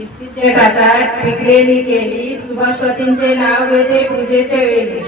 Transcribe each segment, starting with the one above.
निश्चितचे टाटात टिकलेली केली सुभाषपतींचे नाव घेते पूजेच्या वेळी.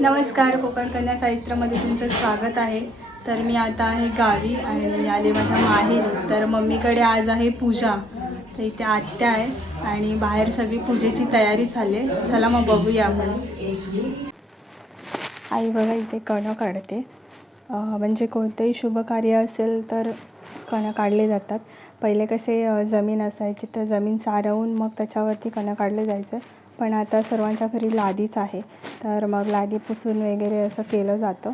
नमस्कार कोकण कन्या साहित्यामध्ये तुमचं स्वागत आहे. तर मी आता आहे गावी आणि आले माझ्या माहेरी. तर मम्मीकडे आज आहे पूजा. तर इथे आत्या आहे आणि बाहेर सगळी पूजेची तयारी झाली चला मग बघूया आपण. आई बघा इथे कणं काढते. म्हणजे कोणतंही शुभ कार्य असेल तर कणं काढले जातात. पहिले कसे जमीन असायची तर जमीन सारवून मग त्याच्यावरती कणं काढले जायचं. पण आता सर्वांच्या घरी लादीच आहे. तर मग लादी पुसून वगैरे असं केलं जातं.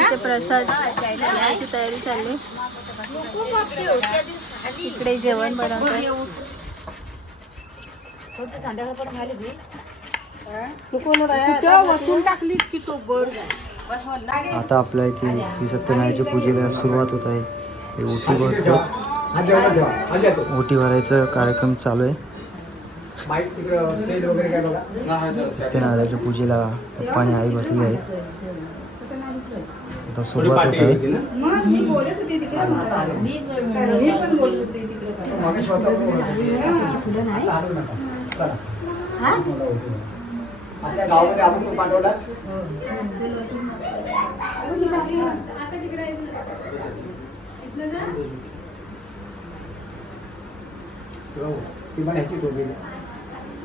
इथे प्रसाद द्यायची तयारी चालली इकडे जेवण आता आपल्या इथे श्री सत्यनारायणच्या पूजेला सुरुवात होत आहे. हे ओटी भरतो. ओटी भरायचा कार्यक्रम चालू आहे. सत्यनारायणच्या पूजेला आणि आई बसले आहेत आता सुरुवात होत. आहे गावामध्ये आपण तो पण ह्याची टोपी.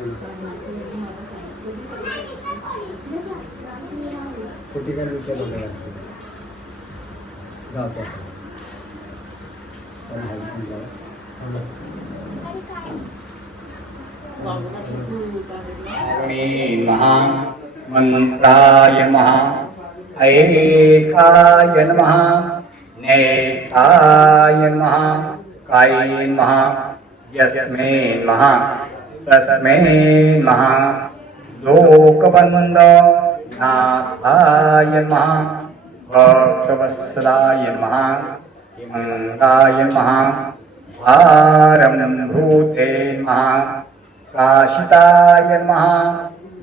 हळदी महा मंत्राय महा ऐकाय नमः नेकाय महा काये महा यस्मै महा तस्मै महा लोकबन्ध नाथाय महा भक्तवत्सलाय नमः। महा नमः। भारम्भूते महा काशिताय महा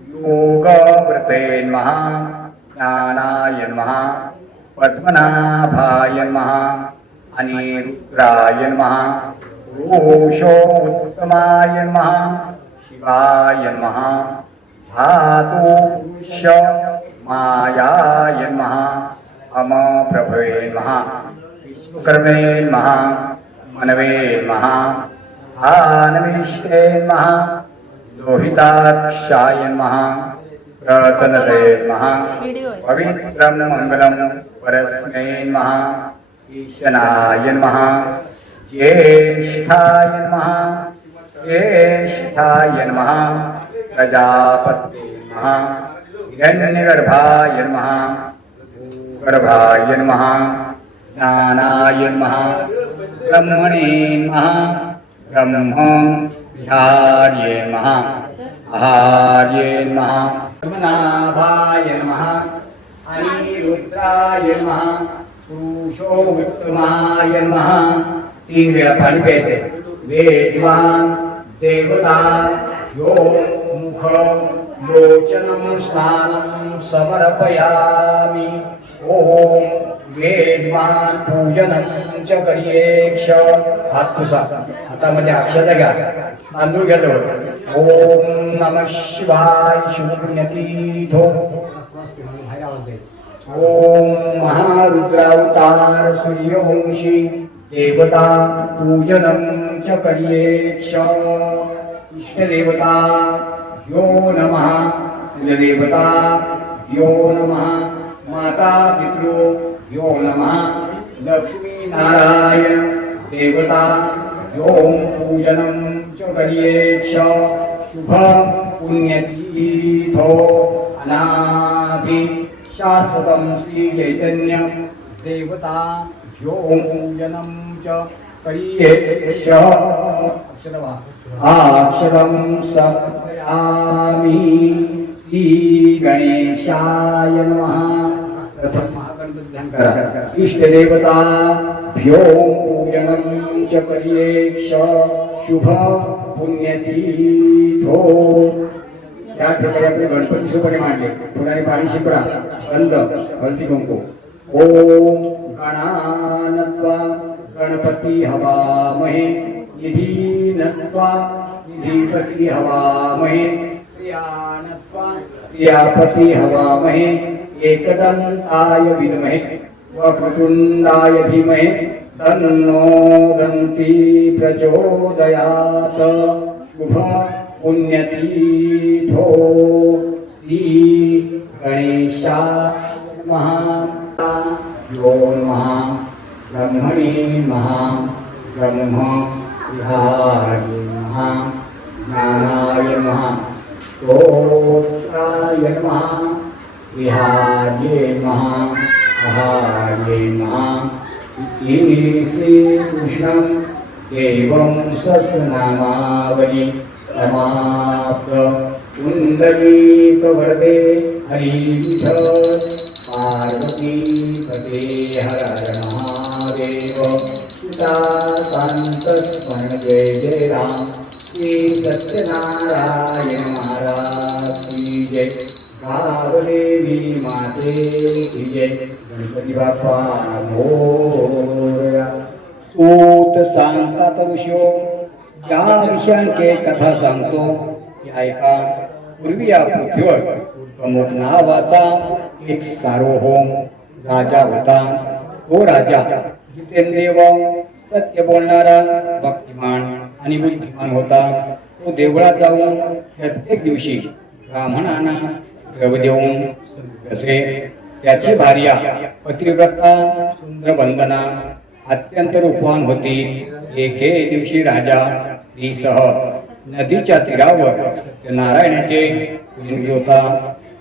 योगव्रते महा ज्ञानाय महा पद्मनाभाय महा अनिरुद्राय नमः। पुरुषोत्तमाय महा शिवाय श धातुष मायाय अम प्रभवे महा विष्णुकर्मे महा मनवे महा स्थानविष्टे महा लोहिताक्षाय महा प्रतनदे महा पवित्रं मङ्गलं परस्मै महा ईशनाय महा ज्येष्ठाय महा ज्येष्ठाय नमः। प्रजापते नमः। हिरण्यगर्भाय नमः। गर्भाय नमः। ज्ञानाय नमः। ब्रह्मणे नमः। ब्रह्म विहार्ये नमः। आहार्ये नमः। पद्मनाभाय नमः। अनिरुद्राय नमः। पुरुषोत्तमाय नमः। तीन वेळा पाणी प्यायचे वेदवान देवता यो मुख लोचनं स्नानं समर्पयामि। ॐ वेद्वान् पूजनं च करियेक्ष। हात हातामध्ये अक्षता घ्या। तांदूळ घ्या जवळ। ओम नम शिवाय शिवपुण्यतीथो ओम महारुद्रावतार सूर्यवंशी देवता पूजनं च करियेक्ष इष्टदेवता यो नमः। कुलदेवता यो नमः। माता पितृ यो नमः। लक्ष्मीनारायण देवता यो पूजनं च करियेक्ष शुभ पुण्यतीथो अनाधि शाश्वतं श्रीचैतन्य। देवता ह्यो पूजनं च करियेक्ष अक्षरवा अक्षरं समर्पयामि श्रीगणेशाय नमः प्रथम महागणपती करा इष्टदेवता भ्यो पूजनं च करियेक्ष शुभ पुण्यतीथो या ठिकाणी आपले गणपती सुपणे मांडले फुलाने पाणी शिपडा गंध हळदी कुंकू ओम गणानत्वा गणपती हवामहे निधी नत्वा निधीपती हवामहे प्रियानत्वा प्रियापती हवामहे एकदंताय विद्महे वक्रतुण्डाय धीमहे तन्नो दन्ती प्रचोदयात्। शुभ पुण्यतीथो श्री गणेशा नमः। यो नमः। ब्रह्मणे महा ब्रह्म विहाय महा ज्ञानाय महा स्तोत्राय महा विहाय महा अहाय महा इति श्रीकृष्णं देवं सस्तनामावली समाप्त। कुण्डलीकवर्दे हरिविठल कथा सांगतो की ऐका पूर्वी या पृथ्वीवर प्रमुख नावाचा एक सार्वभौम राजा होता. तो राजा जितेंद्रिय सत्य बोलणारा भक्तिमान आणि बुद्धिमान होता. तो देवळात जाऊन प्रत्येक दिवशी ब्राह्मणांना द्रव देऊन असे त्याची भार्या पतिव्रता सुंदरवंदना अत्यंत रूपवान होती. एके दिवशी राजा स्त्रीसह नदीच्या तीरावर नारायणाचे पूजन होता.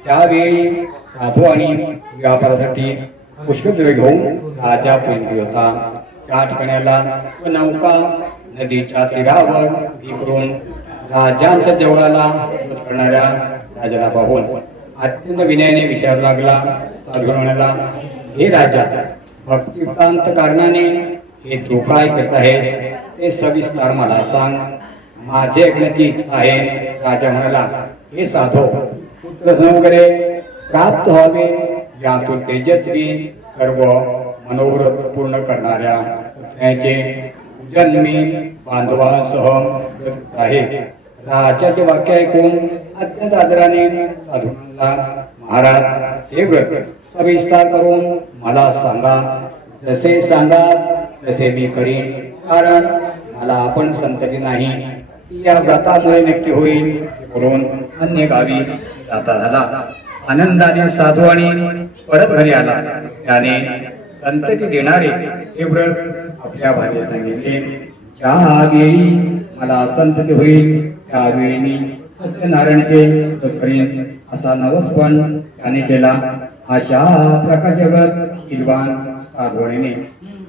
त्यावेळी साधू आणि व्यापारासाठी पुष्पद्रव्य घेऊन राजा पूजन होता. त्या ठिकाणाला नौका नदीच्या तीरावर विकरून राजांच्या जवळाला मदत करणाऱ्या राजाला पाहून अत्यंत विनयाने विचारू लागला. साधू म्हणाला हे राजा भक्तिवृत्तांत कारणाने हे तू काय करत आहेस? ते सविस्तर मला सांग. माझे ऐकण्याची इच्छा आहे. राजा म्हणाला हे साधो पुत्र वगैरे प्राप्त व्हावे. यातून तेजस्वी सर्व मनोरथ पूर्ण करणाऱ्या पुत्राचे पूजन मी बांधवांसह करत आहे. राजाचे वाक्य ऐकून अत्यंत आदराने साधू महाराज हे व्रत सविस्तार करून मला सांगा. जसे सांगा तसे मी करीन. कारण मला आपण संतती नाही. या व्रतामुळे व्यक्ती होईल. म्हणून अन्य गावी जाता झाला. आनंदाने साधू आणि परत घरी आला. त्याने संतती देणारे हे व्रत आपल्या भावी सांगितले. ज्यावेळी मला संतती होईल त्यावेळी मी सत्यनारायणचे करेन असा नवस्पण त्याने केला. अशा प्रकारचे व्रत शीलवान साधवणीने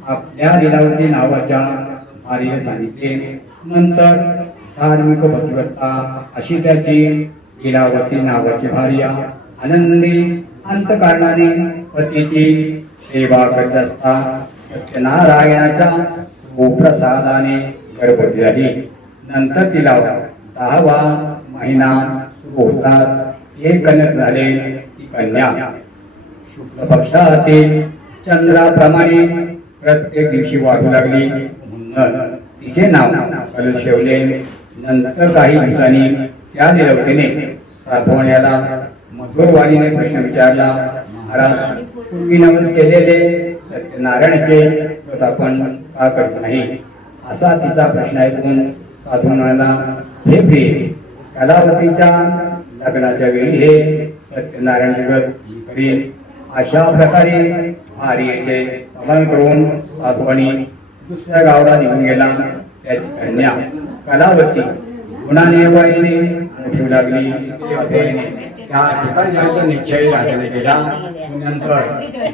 आपल्या लीलावती नावाच्या भार्येला सांगितले. नंतर धार्मिक भगवत्ता अशी त्याची लीलावती नावाची भार्या आनंदी अंतकारणाने पतीची सेवा करत असता सत्यनारायणाच्या गोप्रसादाने गर्भवती झाली. नंतर तिला दहावा महिना सुरू होतात. हे कन्या झाले ती कन्या. शुक्ल पक्षातील चंद्राप्रमाणे प्रत्येक दिवशी वाढू लागली. म्हणून तिचे नाव कलश नंतर काही दिवसांनी त्या निरवतीने साधवण्याला मधुरवाणीने प्रश्न विचारला महाराज पूर्वी नमस केलेले सत्यनारायणाचे आपण का करत नाही? असा तिचा प्रश्न ऐकून साधू म्हणाला हे प्रिय कलावतीच्या लग्नाच्या वेळी हे सत्यनारायण व्रत करील अशा प्रकारे आर्यचे समान करून साधवानी दुसऱ्या गावाला निघून गेला. त्याची कन्या कलावती। गुणाने वाईने लागली त्या ठिकाणी जायचा निश्चय राजाने केला. नंतर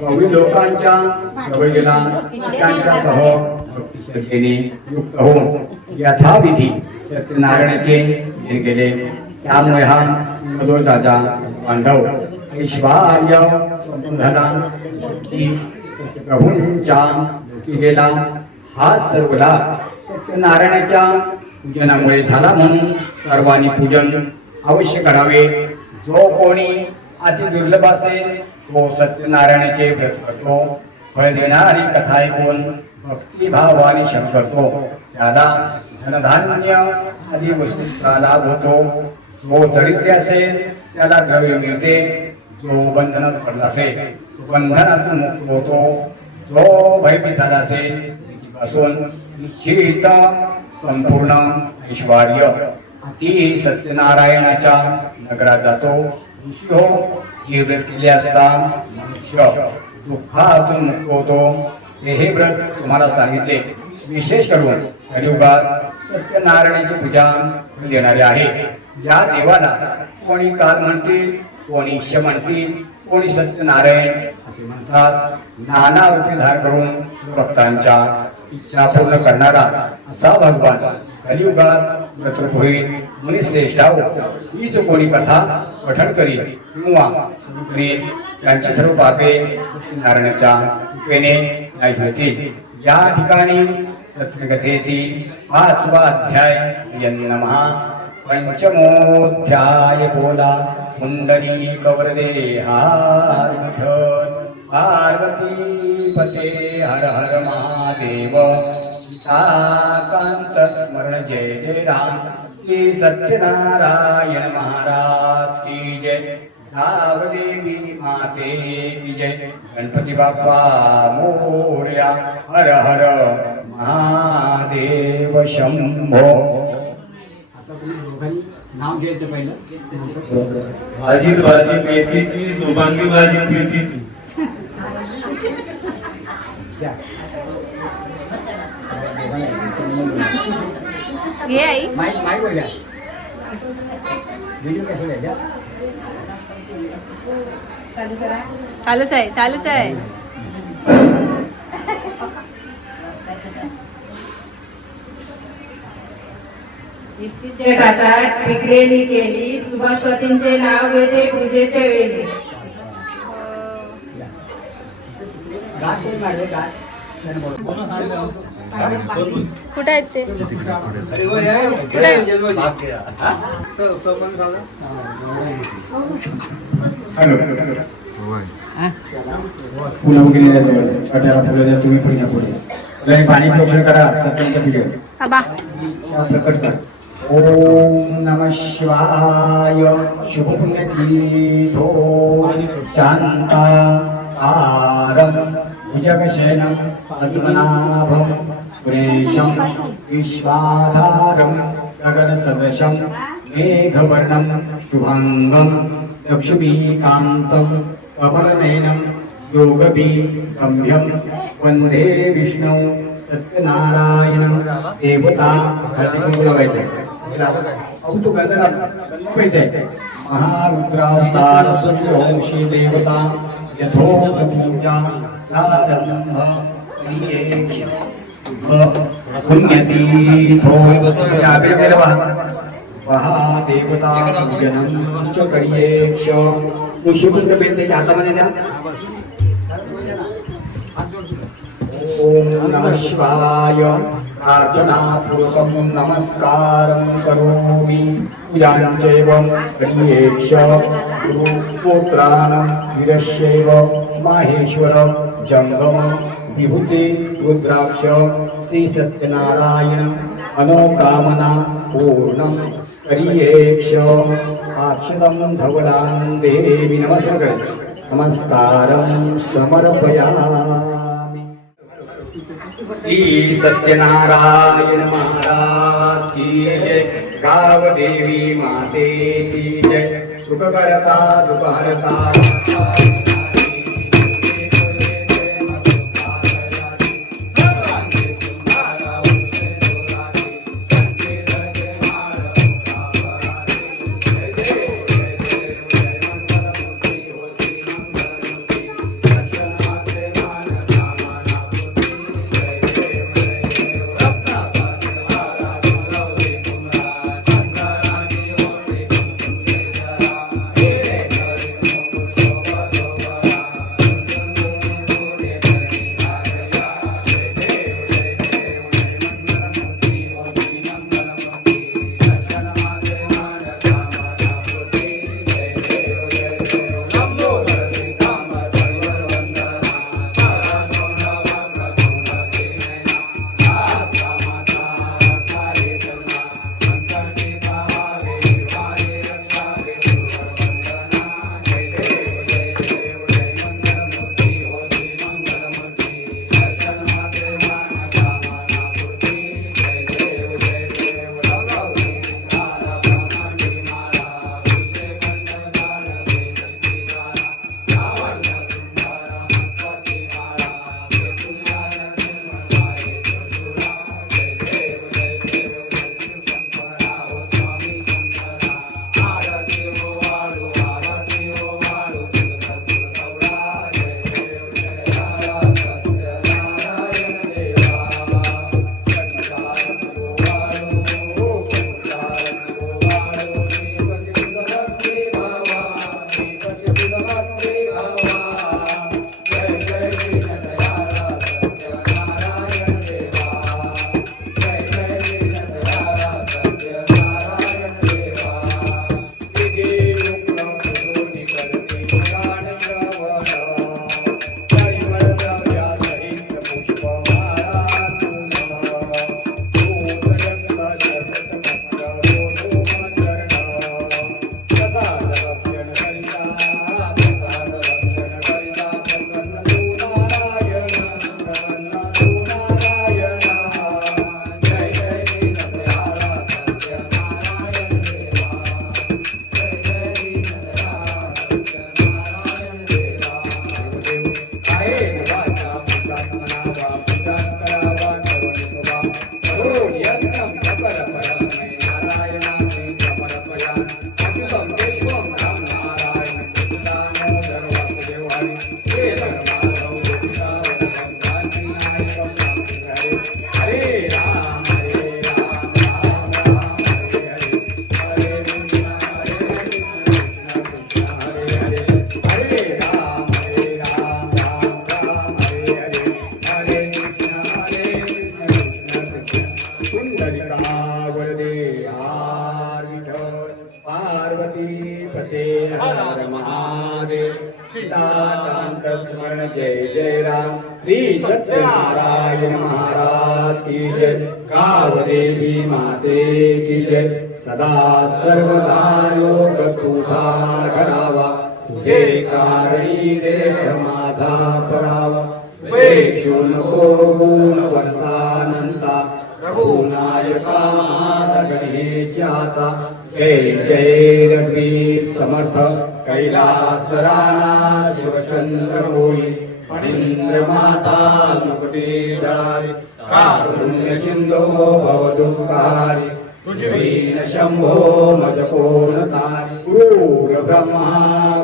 गवळी लोकांच्या जवळ गेला त्यांच्या सह श्रद्धेने युक्त होऊन यथाविधी सत्यनारायणाचे गेले त्यामुळे हा कलोर राजा बांधव ऐश्वर्य संपूर्ण झाला की प्रभूंच्या गेला हा सर्वला सत्यनारायणाच्या पूजनामुळे झाला म्हणून सर्वांनी पूजन अवश्य करावे. जो कोणी अति दुर्लभ असेल तो सत्यनारायणाचे व्रत करतो. फळ देणारी कथा ऐकून भक्तिभावाने क्षण करतो. त्याला धनधान्य आदी वस्तूंचा लाभ होतो. जो दरिद्र असेल त्याला द्रव्य मिळते. जो बंधनात पडला असेल तो बंधनातून मुक्त होतो. जो भयभीत झाला असेल भीतीपासून इच्छित संपूर्ण ऐश्वर्य. ती सत्यनारायणाच्या नगरात जातो. ऋषी हो हे व्रत केले असता मनुष्य. दुःखातून मुक्त होतो. हे व्रत तुम्हाला सांगितले. विशेष करून कलियुगात सत्यनारायणाची पूजा देणारी आहे. या देवाला कोणी काल म्हणतील कोणी ईश म्हणतील कोणी सत्यनारायण असे म्हणतात. नाना रूपे धार करून भक्तांच्या इच्छा पूर्ण करणारा असा भगवान कलियुगात प्रतृप होईल मुनिश्रेष्ठाव हीच कोणी कथा पठण करी किंवा सुरू करील त्यांची सर्व पापे सत्यनारायणाच्या कृपेने नाश होतील या ठिकाणी सत्यकथेतील पाचवा अध्याय यन्नमहा पंचमोध्याय बोला कुंडली कवरदे देहा पार्वती पते हर हर महादेव. कांत स्मरण जय जय राम। श्री सत्यनारायण महाराज की जय। देवी माते की जय। गणपती बाप्पा मोरया हर हर महादेव शंभो। आता तुम्ही दोघांनी नाव घ्यायचं पहिलं. भाजी भाजी मेथीची शुभांगी भाजी प्रीतीची घे आई माईक माईक बोलल्या व्हिडिओ कसं घ्यायचा चालू करा. चालूच आहे चालूच आहे. इष्टीचे टाटात टिकलेली केली. सुभाषवतींचे नाव घेते पूजेच्या वेळी. कुठे आहेत ते? हॅलो वगैरे जवळ छोट्याला तुम्ही पुढे पुढे पाणी प्रोक्षण करा सत्यांच्या पिढी प्रकट कर ओम नम शिवाय शुभपुण्यतीर्थो शांता आरम। भुजगशयनं पद्मनाभं सुरेशं विश्वाधारं गगनसदृशं मेघवर्णं शुभाङ्गं लक्ष्मीकान्तं योगपी योगभिगम्यं वन्दे विष्णौ सत्यनारायणं देवता हळदी लावायचं महारुद्रावतार सूर्यवंशी देवता यथोपूजा महादेवता पूजनं च करियेश ऋषीपुत्र बेल त्याच्या हातामध्ये द्या ओम नम शिवाय प्रार्थनापूर्वकं नमस्कारं करोमि। पूजाञ्चैवं क्रियेक्ष पुत्राणं वीरस्यैव माहेश्वर जङ्गम विभूति रुद्राक्ष श्री सत्यनारायण मनोकामना पूर्णं करियेक्ष अक्षतं धवलां देवी नमस्कार नमस्कारं समर्पयामि। श्री सत्यनारायण महाराज की जय। गाव देवी माते की जय। सुखकरता Amén. नारायण महाराज की जय। गाव देवी माते की जय। सदा सर्वदा योग तुझा घडावा। तुझे कारणी देह माझा पडावा। पेशू नको गुण वर्तानंता। रघुनायका माता जय जय रघुवीर समर्थ। कैलास राणा शिवचंद्र होळी माता मुकुटी दळारी कारुण्य सिंधो भवदुःखारी तुझवीन शंभो मज कोण तारी गुरुर ब्रह्मा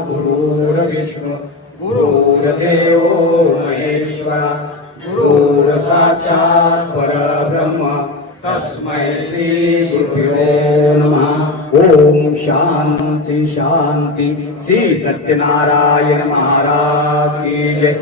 गुरुर विष्णू गुरुर्देव महेश्वरा गुरुर साक्षात परब्रह्म तस्मै श्री गुरुभ्यो नमः। ओम शांति शांति श्री सत्यनारायण महाराज की जय।